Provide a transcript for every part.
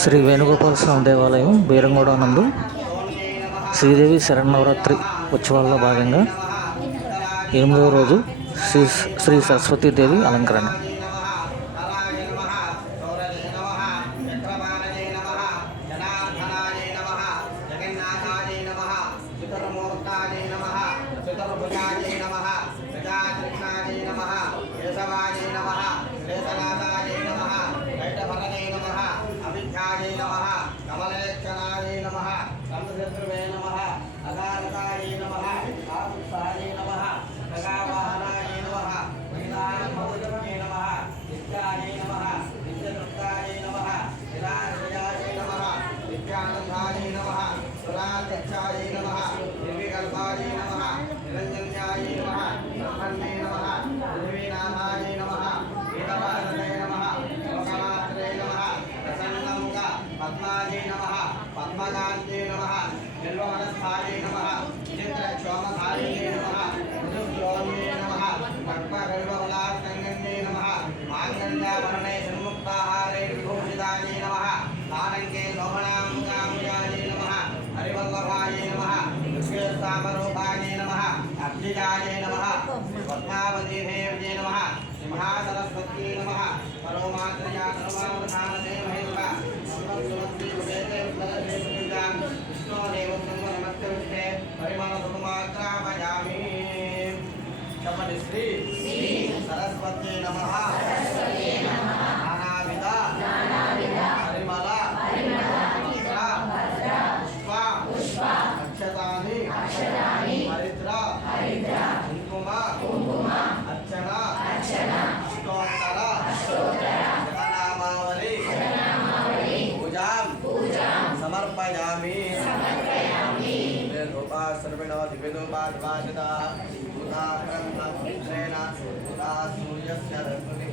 శ్రీ వేణుగోపాల స్వామి దేవాలయం బీరంగూడ నందు శ్రీదేవి శరన్నవరాత్రి ఉత్సవాల్లో భాగంగా 8వ రోజు శ్రీ సరస్వతీదేవి అలంకరణ. సరస్వతి నమః. నానావిధ పరిమళ పుష్ప అక్షతాని హరిద్ర కుంకుమ అర్చన అష్టోత్తర జపనామావళి పూజాం సమర్పయామి. రూపాసర్విణో దివ్యదూపాదివాసితా ఉదాహరణ సూర్యస్య రశ్మి.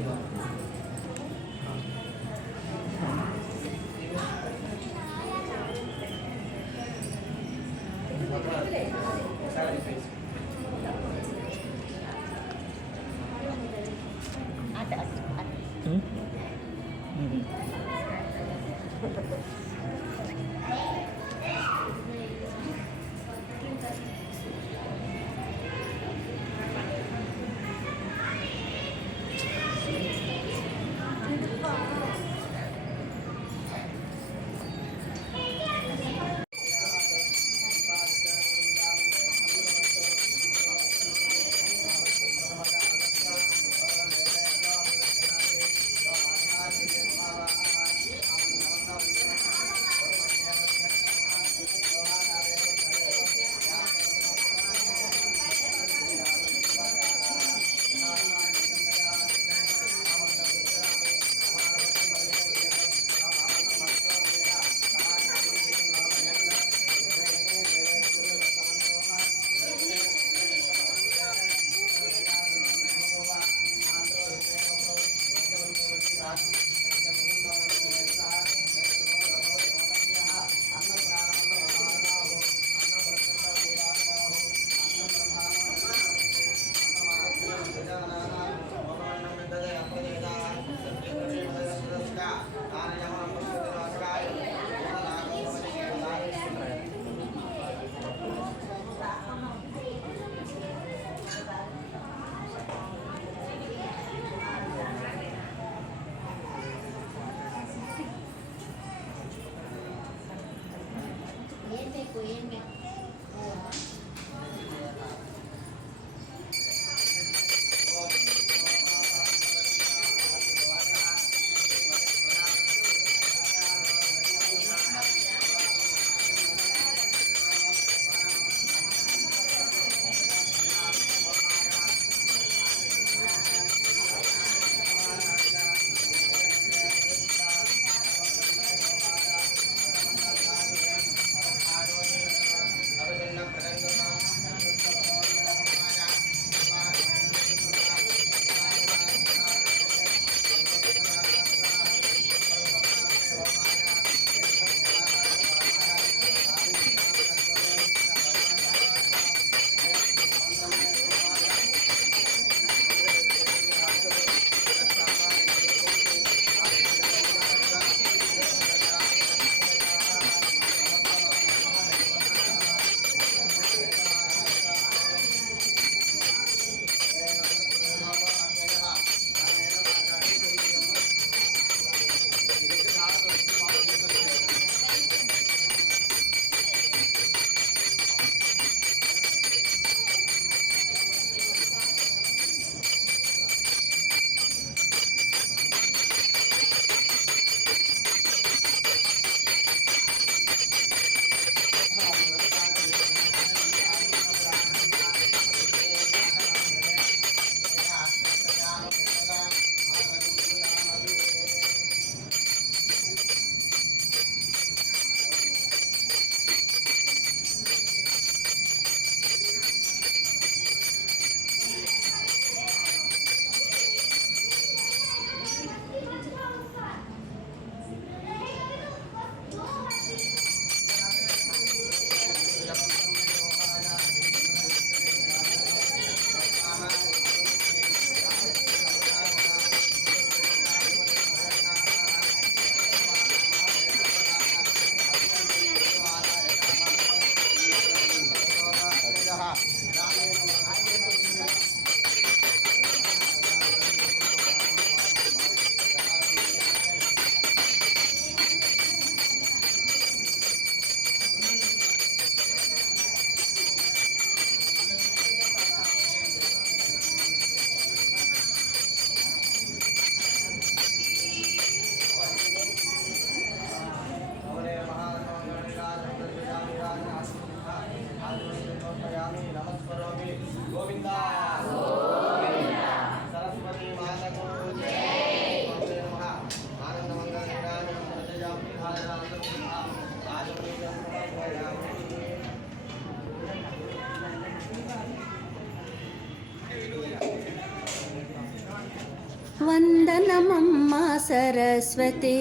వందనమమ్మా సరస్వతి,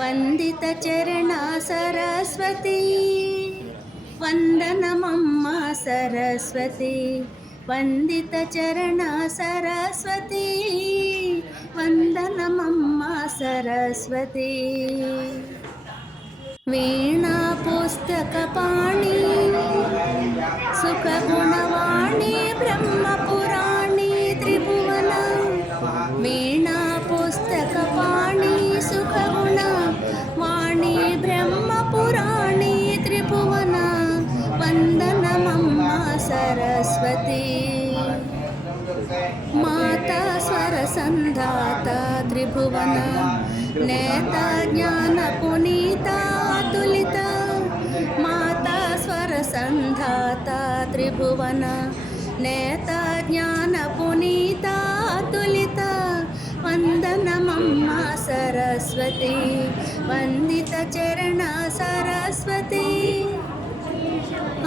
వందిత చరణ సరస్వతి. వందనమమ్మా సరస్వతి, వందిత చరణ సరస్వతి. వందనమమ్మా సరస్వతి. వీణా పుస్తక పాణి, సుఖగుణవాణి, బ్రహ్మపురాణి త్రిభువన. వీణా పుస్తక పాణి, సుఖగుణ వాణి, బ్రహ్మపురాణి త్రిభువన. వందనమమ్మా సరస్వతి. మాతా స్వర సంధాత త్రిభువన, నేత జ్ఞాన పునీత అతులిత. మాతా స్వర సంధాత త్రిభువన, నేత జ్ఞాన పునీత అతులిత. వందనమమ్మా సరస్వతి, వందిత చరణ సరస్వతి.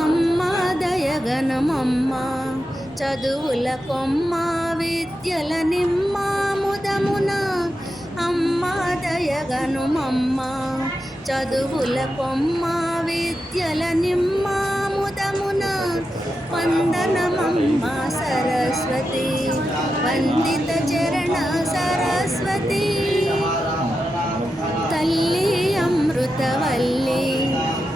అమ్మా దయగనమమ్మ, చదువుల కొమ్మ, విద్యల నిమ్మ ముదమున. అమ్మా దయగనుమమ్మ, చదువుల కొమ్మ, విద్యల నిమ్మ ముదమున. వందనమమ్మా సరస్వతి, వందిత చరణ సరస్వతి. తల్లి అమృతవల్లి,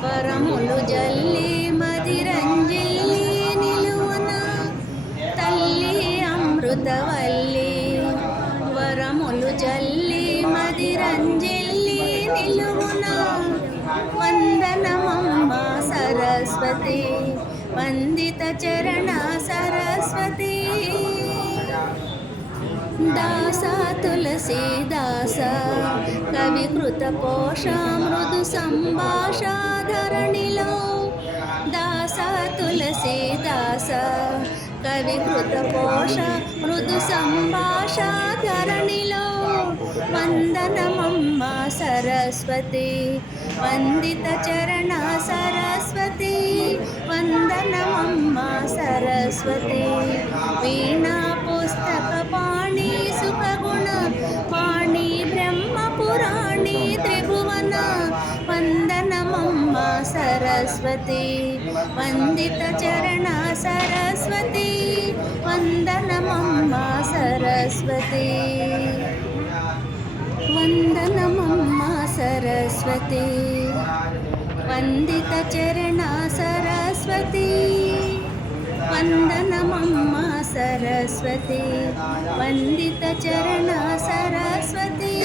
వరములు జల్లి, మదిరంజిల్లి నిలువన. తల్లి అమృతవల్లి, వరములు జల్లి, మదిరంజిల్లి నిలువన. వందనమమ్మా సరస్వతి, వందిత చరణ సరస్వతి. దాస తులసి దాస, కవికృత పోష, మృదు సంభాష ధరణిలో. దాస తులసి దాస, కవికృత పోష, మృదు సంభాష ధరణిలో. వందనమమ్మా సరస్వతి, వందిత చరణ సరస్వతి. వందనమమ్మా సరస్వతి. వీణా పుస్తక పాణి, సుఖగుణ వాణి, బ్రహ్మపురాణి త్రిభువన. వందనమమ్మా సరస్వతి, వందిత చరణ సరస్వతి. వందనమమ్మా సరస్వతి. వందనమమ్మా సరస్వతి, వందిత చరణ సరస్వతి. వందనమమ్మా సరస్వతి, వందిత చరణ సరస్వతి.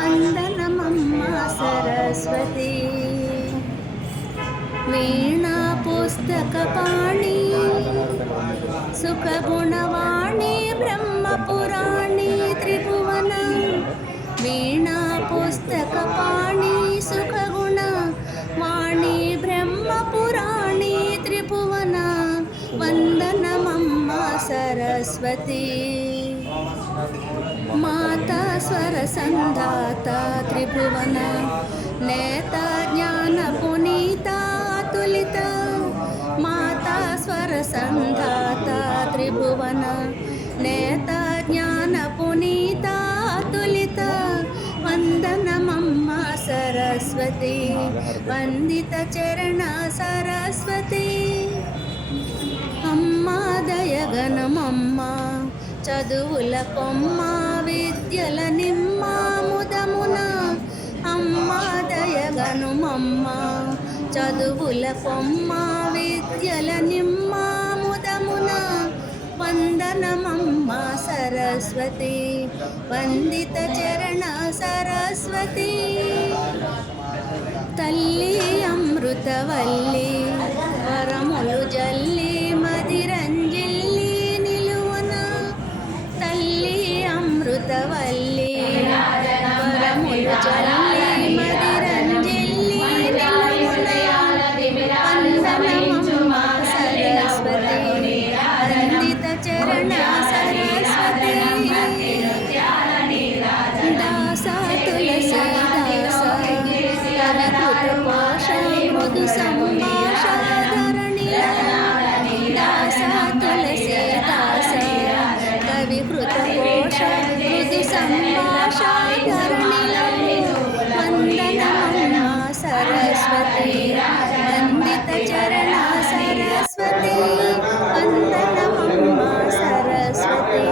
వందనమమ్మా సరస్వతి. వీణా పుస్తక పాణి, సుఖగుణవాణి, బ్రహ్మపురాణి త్రిభువన. వీణా పుస్తక పాణి, సుఖగుణ వాణి, బ్రహ్మపురాణి త్రిభువన. వందనమమ్మా సరస్వతి. మాతా స్వర సంధాత త్రిభువన, నేత జ్ఞాన పునీత అతులిత. మాతా స్వర సంధాత త్రిభువన, నేత జ్ఞాన పునీత అతులిత. వందనమమ్మా సరస్వతి, వందిత చరణ సరస్వతి. అమ్మా దయగనమమ్మ, చదువుల కొమ్మ, విద్యల నిమ్మ ముదమున. అమ్మా దయగనుమమ్మ, చదువుల కొమ్మ, విద్యల నిమ్మ ముదమున. వందనమమ్మా సరస్వతి, వందిత చరణ సరస్వతి. తల్లి అమృతవల్లి, వరములు జల్లి, మదిరంజిల్లి నిలువన. తల్లి అమృతవల్లి, వరములు జల్లి, మదిరంజిల్లి నిలువన. వందనమమ్మా సరస్వతి, వందిత చరణ సరస్వతి. దాస తులసి మృదు సంభాషాధరణిలో దాస తులసీదాస కవి కృతఘోష మృదు సంభాషాధరణిలో వందనమమ్మ సరస్వతి వందిత చరణ సరస్వతి వందనమమ్మ సరస్వతి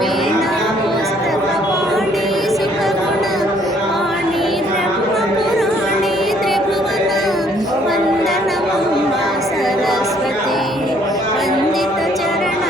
వీణా పుస్తక పాణి సుఖగుణ పాణి బ్రహ్మ పురాణి త్రిభువన వందనమమ్మ సరస్వతి వందిత చరణ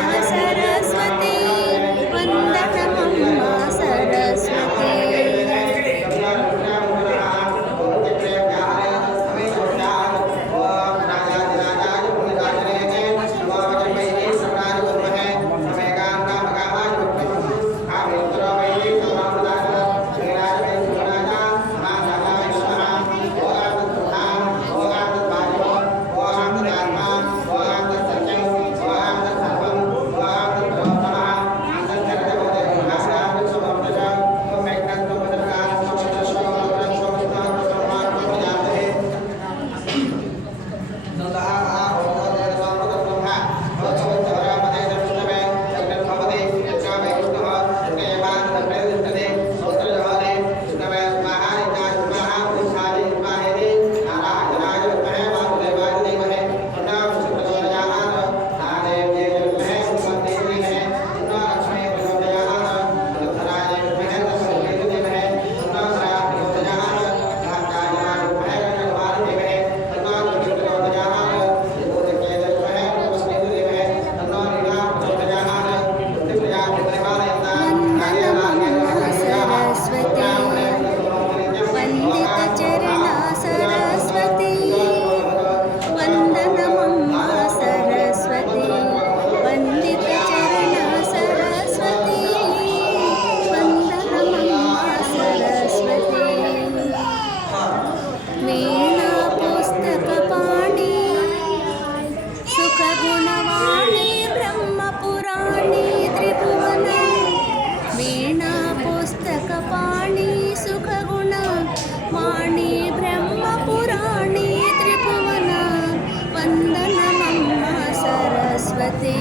సరస్వతి వందనమమ్మ సరస్వతి వీణా పుస్తక పాణి సుఖగుణవాణి బ్రహ్మ పురాణి త్రిభువన వీణా పుస్తక పాణి సుఖగుణ వాణి బ్రహ్మ పురాణి త్రిభువన వందనమమ్మ సరస్వతి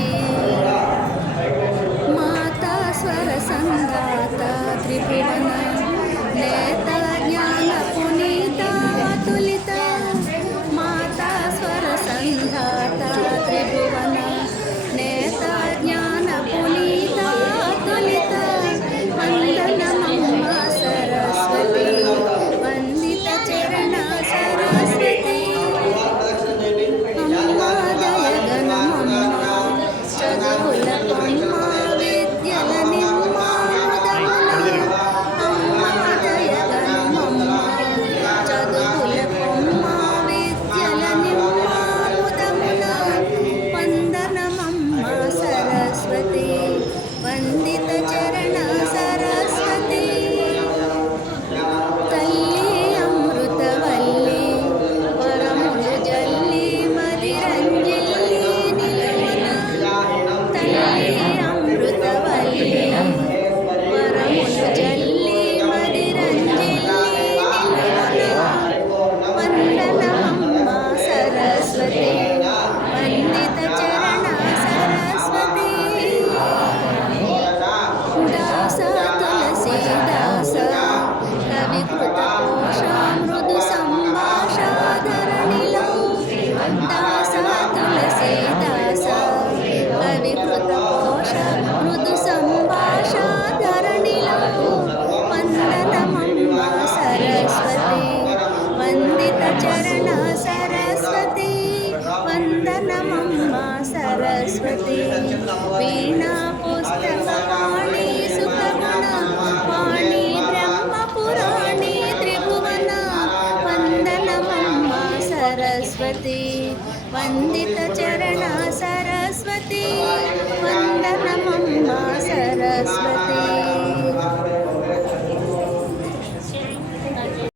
మాతా స్వర సంగాత త్రిభువన నేత జ్ఞాన పునీత అతులిత మాతా స్వర సంఘాత త్రిభువన నేత జ్ఞాన పునీత అతులిత వందనమమ్మ సరస్వతి వందిత చరణ సరస్వతి అమ్మ దయగనమమ్మ చదువుల కొమ్మ విద్యల నిమ్మ అమ్మ దయగనమమ్మ చదువుల కొమ్మ విద్యల నిమ్మ వందనమమ్మ సరస్వతి వందిత చరణ సరస్వతి తల్లి అమృతవల్లి వరములు జల్లి మదిరంజిల్లి నిలవన తల్లి అమృతవల్లి వరములు జల్లి మదిరంజిల్లి నిలవన వందనమమ్మ సరస్వతి వందిత చరణ సరస్వతి దాస తులసీదాస కవి కృతఘోష మృదు సంభాషాధరణిలో దాస తులసీదాస కవి కృతఘోష మృదు సంభాషాధరణిలో వందనమమ్మ సరస్వతి వందిత చరణ సరస్వతి వందనమమ్మ సరస్వతి వీణా పుస్తక పాణి సుఖగుణ పాణి బ్రహ్మ పురాణి త్రిభువన వందనమమ్మ సరస్వతి వందిత చరణ సరస్వతి వందనమమ్మ సరస్వతి